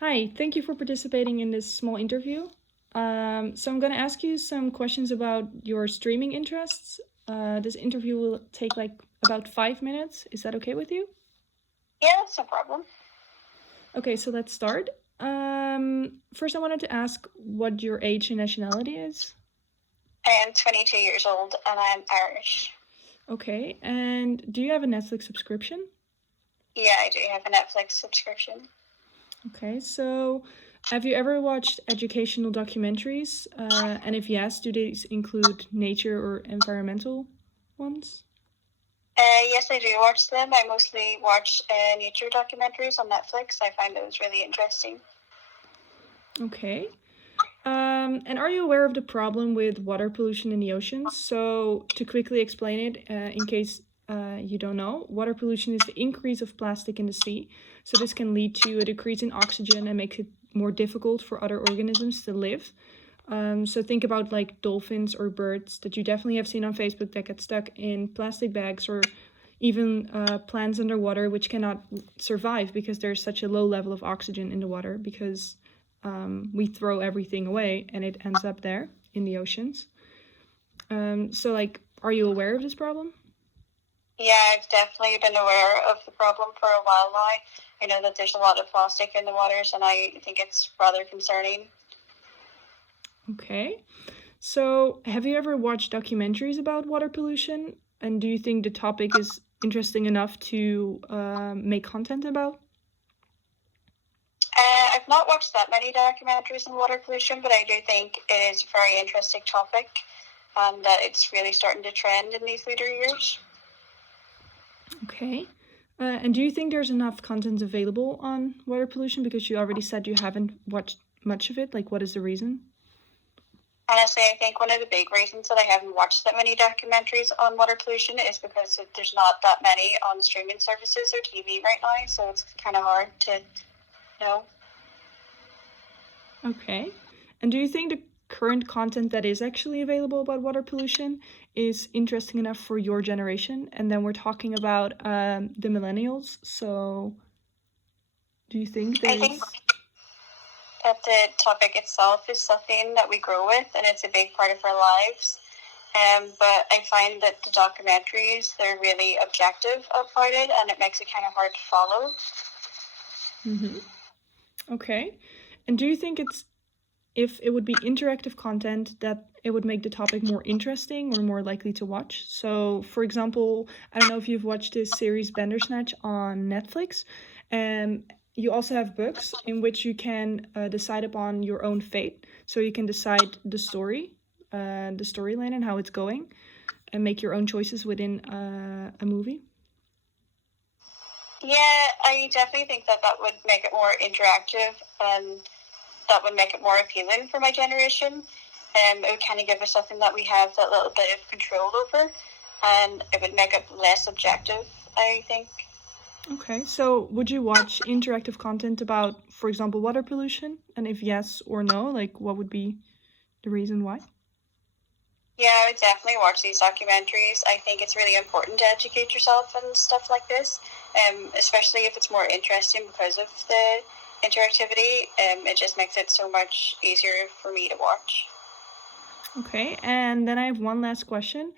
Hi, thank you for participating in this small interview. So I'm going to ask you some questions about your streaming interests. This interview will take like about 5 minutes. Is that okay with you? Yeah, that's no problem. Okay, so let's start. First, I wanted to ask what your age and nationality is. I am 22 years old and I'm Irish. Okay, and do you have a Netflix subscription? Yeah, I do have a Netflix subscription. Okay, so have you ever watched educational documentaries? And if yes, do these include nature or environmental ones? Yes, I do watch them. I mostly watch nature documentaries on Netflix. I find those really interesting. Okay. And are you aware of the problem with water pollution in the oceans? So, to quickly explain it, in case you don't know, water pollution is the increase of plastic in the sea. So, this can lead to a decrease in oxygen and makes it more difficult for other organisms to live. So, think about like dolphins or birds that you definitely have seen on Facebook that get stuck in plastic bags, or even plants underwater which cannot survive because there's such a low level of oxygen in the water because we throw everything away and it ends up there in the oceans. So, like, are you aware of this problem? Yeah, I've definitely been aware of the problem for a while now. I know that there's a lot of plastic in the waters and I think it's rather concerning. Okay. So, have you ever watched documentaries about water pollution? And do you think the topic is interesting enough to make content about? I've not watched that many documentaries on water pollution, but I do think it is a very interesting topic and that it's really starting to trend in these later years. Okay. And do you think there's enough content available on water pollution? Because you already said you haven't watched much of it. Like, what is the reason? Honestly, I think one of the big reasons that I haven't watched that many documentaries on water pollution is because there's not that many on streaming services or TV right now, so it's kind of hard to know. Okay. And do you think the current content that is actually available about water pollution is interesting enough for your generation? And then we're talking about the millennials. So do you think I think there's. that the topic itself is something that we grow with, and it's a big part of our lives. But I find that the documentaries, they're really objective about it, and it makes it kind of hard to follow. Mm-hmm. Okay. And do you think if it would be interactive content that it would make the topic more interesting or more likely to watch? So, for example, I don't know if you've watched this series Bandersnatch on Netflix. You also have books in which you can decide upon your own fate. So you can decide the storyline and how it's going, and make your own choices within a movie. Yeah, I definitely think that that would make it more interactive and that would make it more appealing for my generation. It would kind of give us something that we have that little bit of control over, and it would make it less objective, I think. Okay, so would you watch interactive content about, for example, water pollution? And if yes or no, like what would be the reason why? Yeah, I would definitely watch these documentaries. I think it's really important to educate yourself and stuff like this, especially if it's more interesting because of the interactivity. It just makes it so much easier for me to watch. Okay, and then I have one last question.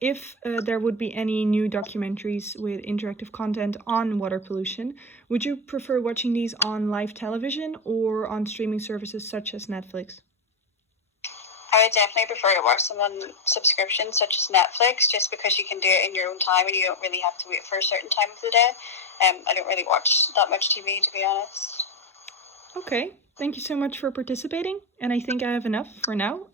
If there would be any new documentaries with interactive content on water pollution, would you prefer watching these on live television or on streaming services such as Netflix? I would definitely prefer to watch them on subscriptions such as Netflix, just because you can do it in your own time and you don't really have to wait for a certain time of the day. I don't really watch that much TV, to be honest. Okay, thank you so much for participating, and I think I have enough for now.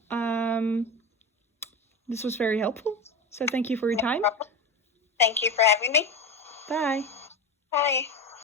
This was very helpful, so thank you for your No time. problem. Thank you for having me. Bye. Bye.